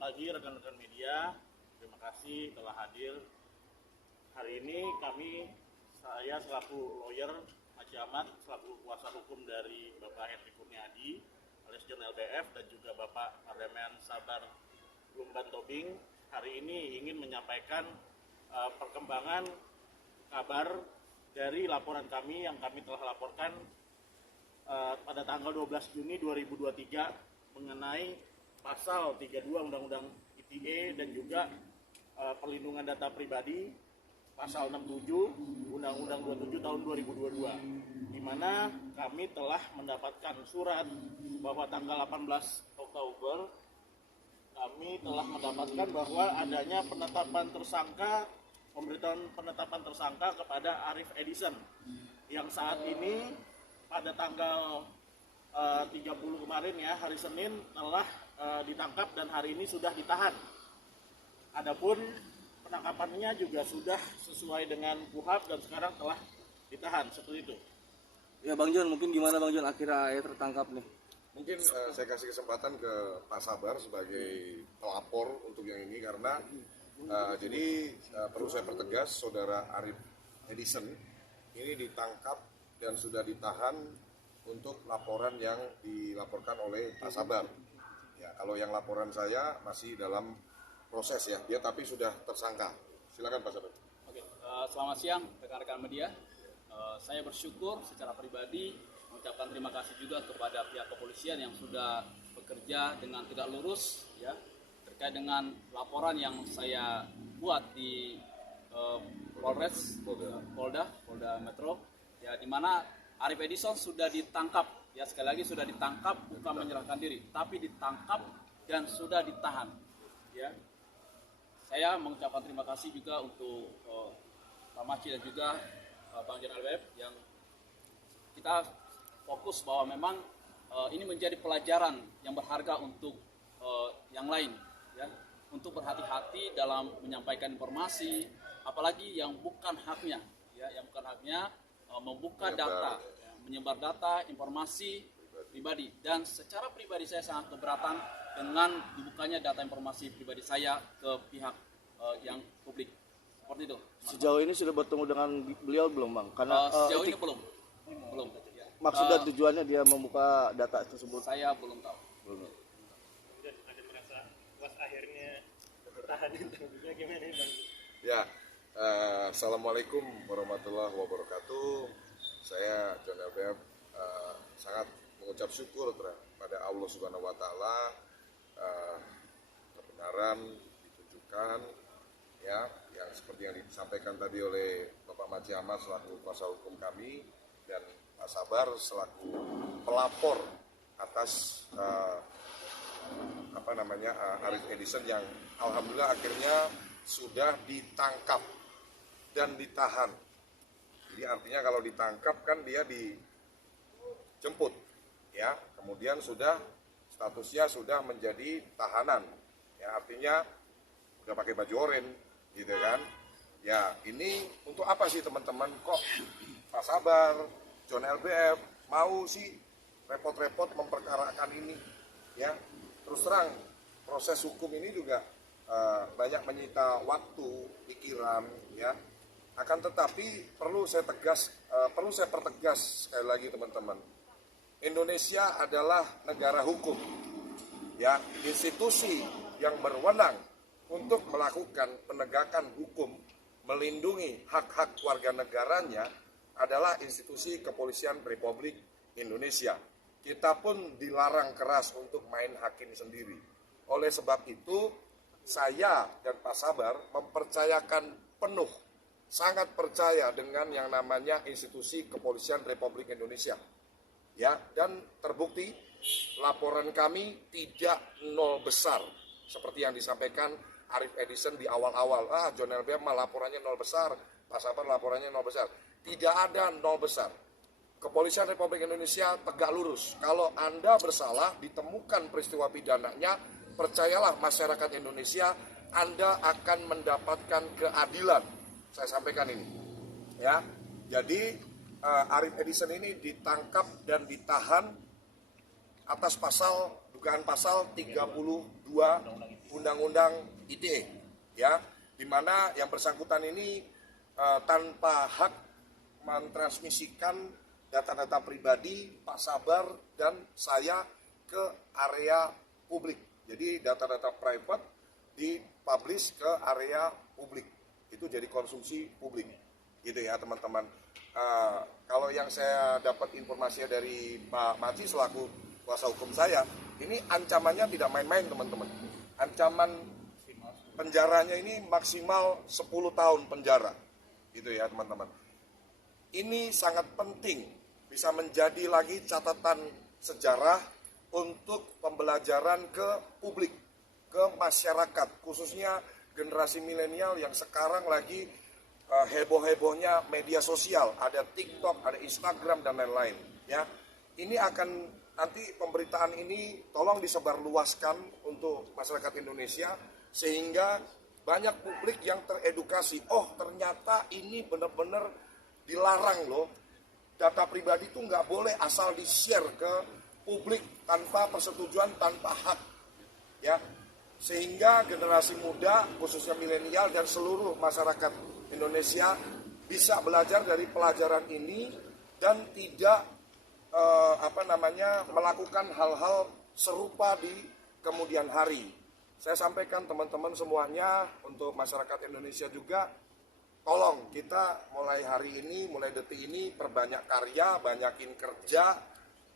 pagi rekan-rekan media, terima kasih telah hadir. Hari ini saya selaku lawyer Haji Ahmad, selaku kuasa hukum dari Bapak Henry Kurniadi alias John LBF dan juga Bapak Parlemen Sabar Lumban Tobing, hari ini ingin menyampaikan perkembangan kabar dari laporan kami yang kami telah laporkan pada tanggal 12 Juni 2023 mengenai pasal 32 Undang-Undang ITE dan juga perlindungan data pribadi, pasal 67 Undang-Undang 27 tahun 2022, di mana kami telah mendapatkan surat bahwa tanggal 18 Oktober kami telah mendapatkan bahwa adanya pemberitahuan penetapan tersangka kepada Arif Edison yang saat ini pada tanggal 30 kemarin ya, hari Senin telah ditangkap dan hari ini sudah ditahan. Adapun penangkapannya juga sudah sesuai dengan KUHP dan sekarang telah ditahan, seperti itu. Ya Bang John, mungkin gimana Bang John akhirnya tertangkap nih? Mungkin saya kasih kesempatan ke Pak Sabar sebagai pelapor untuk yang ini karena perlu saya pertegas, saudara Arif Edison ini ditangkap dan sudah ditahan untuk laporan yang dilaporkan oleh Pak Sabar. Ya, kalau yang laporan saya masih dalam proses ya, dia tapi sudah tersangka. Silakan Pak Sabar. Oke, selamat siang rekan-rekan media. Saya bersyukur secara pribadi mengucapkan terima kasih juga kepada pihak kepolisian yang sudah bekerja dengan tidak lurus ya terkait dengan laporan yang saya buat di Polda Metro ya, di mana Arif Edison sudah ditangkap ya, sekali lagi sudah ditangkap, bukan menyerahkan diri tapi ditangkap dan sudah ditahan ya. Saya mengucapkan terima kasih juga untuk Pak Maci dan juga Bang John LBF yang kita fokus bahwa memang ini menjadi pelajaran yang berharga untuk yang lain ya, untuk berhati-hati dalam menyampaikan informasi apalagi yang bukan haknya ya, yang bukan haknya membuka data, menyebar data, informasi pribadi. Dan secara pribadi saya sangat keberatan dengan dibukanya data informasi pribadi saya ke pihak yang publik. Seperti itu. Sejauh ini sudah bertemu dengan beliau belum Bang? Karena sejauh ini belum. Maksud dan tujuannya dia membuka data tersebut? Saya belum tahu. Belum. Ada merasa puas akhirnya bertahan, gimana Bang? Ya, Assalamualaikum warahmatullahi wabarakatuh. Saya John LBF sangat mengucap syukur kepada Allah Subhanahu wa Ta'ala, kebenaran ditunjukkan ya, yang seperti yang disampaikan tadi oleh Bapak Maci Ahmad selaku kuasa hukum kami dan Pak Sabar selaku pelapor atas Arif Edison yang alhamdulillah akhirnya sudah ditangkap dan ditahan. Jadi artinya kalau ditangkap kan dia dijemput ya, kemudian statusnya sudah menjadi tahanan ya, artinya udah pakai baju oranye gitu kan ya. Ini untuk apa sih teman-teman, kok Pak Sabar, John LBF mau sih repot-repot memperkarakan ini ya? Terus terang proses hukum ini juga banyak menyita waktu, pikiran ya. Akan tetapi perlu saya pertegas sekali lagi teman-teman, Indonesia adalah negara hukum ya, institusi yang berwenang untuk melakukan penegakan hukum, melindungi hak-hak warga negaranya adalah institusi Kepolisian Republik Indonesia. Kita pun dilarang keras untuk main hakim sendiri. Oleh sebab itu, saya dan Pak Sabar mempercayakan penuh, sangat percaya dengan yang namanya institusi Kepolisian Republik Indonesia. Ya, dan terbukti laporan kami tidak nol besar seperti yang disampaikan Arif Edison di awal-awal. John LBF mah laporannya nol besar, Pak Sabar laporannya nol besar. Tidak ada nol besar. Kepolisian Republik Indonesia tegak lurus. Kalau Anda bersalah, ditemukan peristiwa pidananya, percayalah masyarakat Indonesia, Anda akan mendapatkan keadilan. Saya sampaikan ini. Ya, jadi Arif Edison ini ditangkap dan ditahan atas dugaan pasal 32 Undang-Undang ITE, ya, di mana yang bersangkutan ini tanpa hak mentransmisikan data-data pribadi Pak Sabar dan saya ke area publik. Jadi data-data private dipublish ke area publik, itu jadi konsumsi publik, gitu ya teman-teman. Kalau yang saya dapat informasinya dari Pak Maci selaku kuasa hukum saya, ini ancamannya tidak main-main teman-teman. Ancaman penjaranya ini maksimal 10 tahun penjara, gitu ya teman-teman. Ini sangat penting, bisa menjadi lagi catatan sejarah untuk pembelajaran ke publik, ke masyarakat, khususnya generasi milenial yang sekarang lagi heboh-hebohnya media sosial, ada TikTok, ada Instagram dan lain-lain. Ya, ini akan nanti pemberitaan ini tolong disebarluaskan untuk masyarakat Indonesia sehingga banyak publik yang teredukasi. Oh, ternyata ini benar-benar dilarang loh. Data pribadi itu nggak boleh asal di-share ke publik tanpa persetujuan, tanpa hak. Ya, sehingga generasi muda, khususnya milenial dan seluruh masyarakat Indonesia bisa belajar dari pelajaran ini dan tidak melakukan hal-hal serupa di kemudian hari. Saya sampaikan teman-teman semuanya untuk masyarakat Indonesia juga, tolong kita mulai hari ini, mulai detik ini perbanyak karya, banyakin kerja,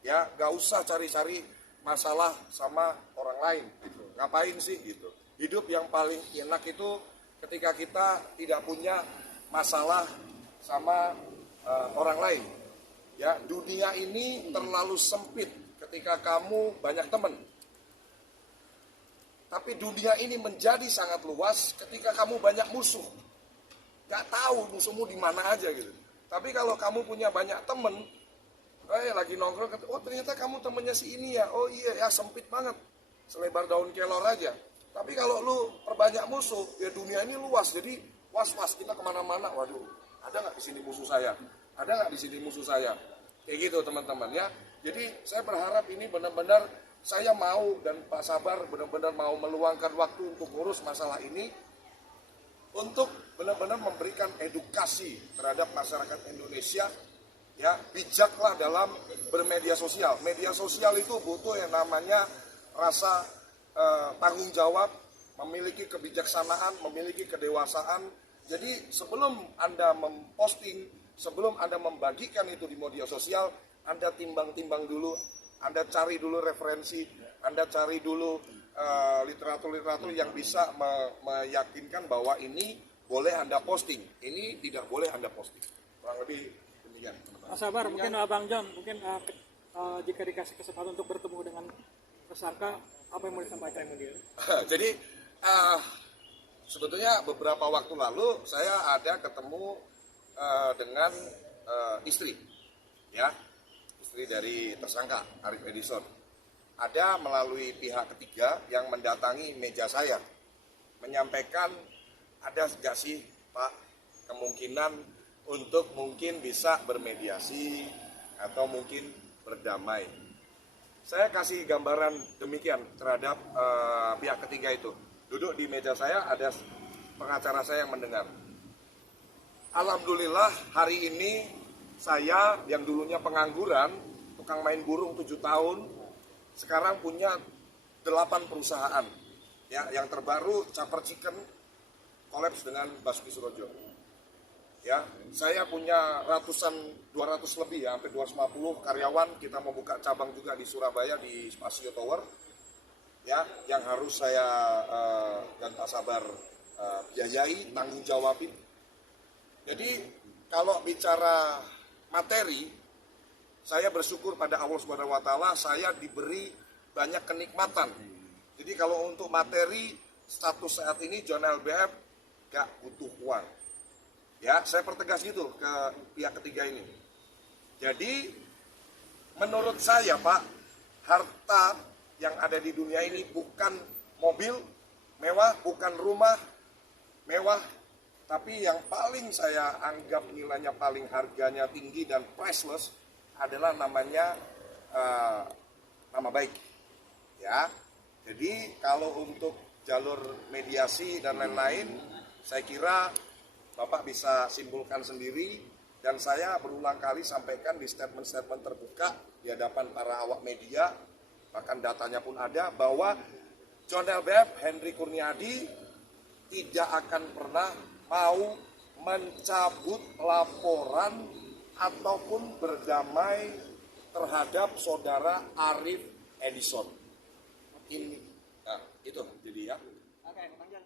ya, gak usah cari-cari masalah sama orang lain. Gitu. Ngapain sih gitu? Hidup yang paling enak itu ketika kita tidak punya masalah sama orang lain. Ya, dunia ini terlalu sempit ketika kamu banyak teman. Tapi dunia ini menjadi sangat luas ketika kamu banyak musuh. Gak tahu musuhmu di mana aja gitu. Tapi kalau kamu punya banyak temen, lagi nongkrong, oh ternyata kamu temennya si ini ya, oh iya ya sempit banget, selebar daun kelor aja. Tapi kalau lu perbanyak musuh, ya dunia ini luas, jadi was-was kita kemana-mana, waduh, ada nggak di sini musuh saya? Ada nggak di sini musuh saya? Kayak gitu teman-teman ya. Jadi saya berharap ini benar-benar saya mau dan Pak Sabar benar-benar mau meluangkan waktu untuk ngurus masalah ini, untuk benar-benar memberikan edukasi terhadap masyarakat Indonesia, ya, bijaklah dalam bermedia sosial. Media sosial itu butuh yang namanya rasa tanggung jawab, memiliki kebijaksanaan, memiliki kedewasaan. Jadi sebelum Anda memposting, sebelum Anda membagikan itu di media sosial, Anda timbang-timbang dulu, Anda cari dulu referensi, Anda cari dulu literatur-literatur yang bisa meyakinkan bahwa ini boleh Anda posting, ini tidak boleh Anda posting. Kurang lebih demikian. Mas Sabar, mungkin Bang John, mungkin jika dikasih kesempatan untuk bertemu dengan tersangka, apa yang mau disampaikan ke dia? Jadi sebetulnya beberapa waktu lalu saya ada ketemu dengan istri, ya, istri dari tersangka Arif Edison. Ada melalui pihak ketiga yang mendatangi meja saya, menyampaikan ada nggak sih Pak kemungkinan untuk mungkin bisa bermediasi atau mungkin berdamai. Saya kasih gambaran demikian terhadap pihak ketiga itu. Duduk di meja saya, ada pengacara saya yang mendengar. Alhamdulillah hari ini saya yang dulunya pengangguran, tukang main burung 7 tahun, sekarang punya 8 perusahaan. Ya, yang terbaru Caper Chicken kolaps dengan Basuki Surojo. Ya, saya punya 200 lebih ya, hampir 250 karyawan. Kita mau buka cabang juga di Surabaya di Spasio Tower. Ya, yang harus saya dan Pak Sabar biayai, tanggung jawabin. Jadi kalau bicara materi, saya bersyukur pada Allah Subhanahu wa taala saya diberi banyak kenikmatan. Jadi kalau untuk materi status saat ini John LBF gak butuh uang. Ya, saya pertegas gitu ke pihak ketiga ini. Jadi menurut saya Pak, harta yang ada di dunia ini bukan mobil mewah, bukan rumah mewah, tapi yang paling saya anggap nilainya paling harganya tinggi dan priceless adalah namanya nama baik. Ya. Jadi kalau untuk jalur mediasi dan lain-lain, saya kira Bapak bisa simpulkan sendiri, dan saya berulang kali sampaikan di statement-statement terbuka di hadapan para awak media, bahkan datanya pun ada, bahwa John LBF Henry Kurniadi tidak akan pernah mau mencabut laporan ataupun berdamai terhadap saudara Arif Edison. Ini, nah itu jadi ya. Oke, Bang John.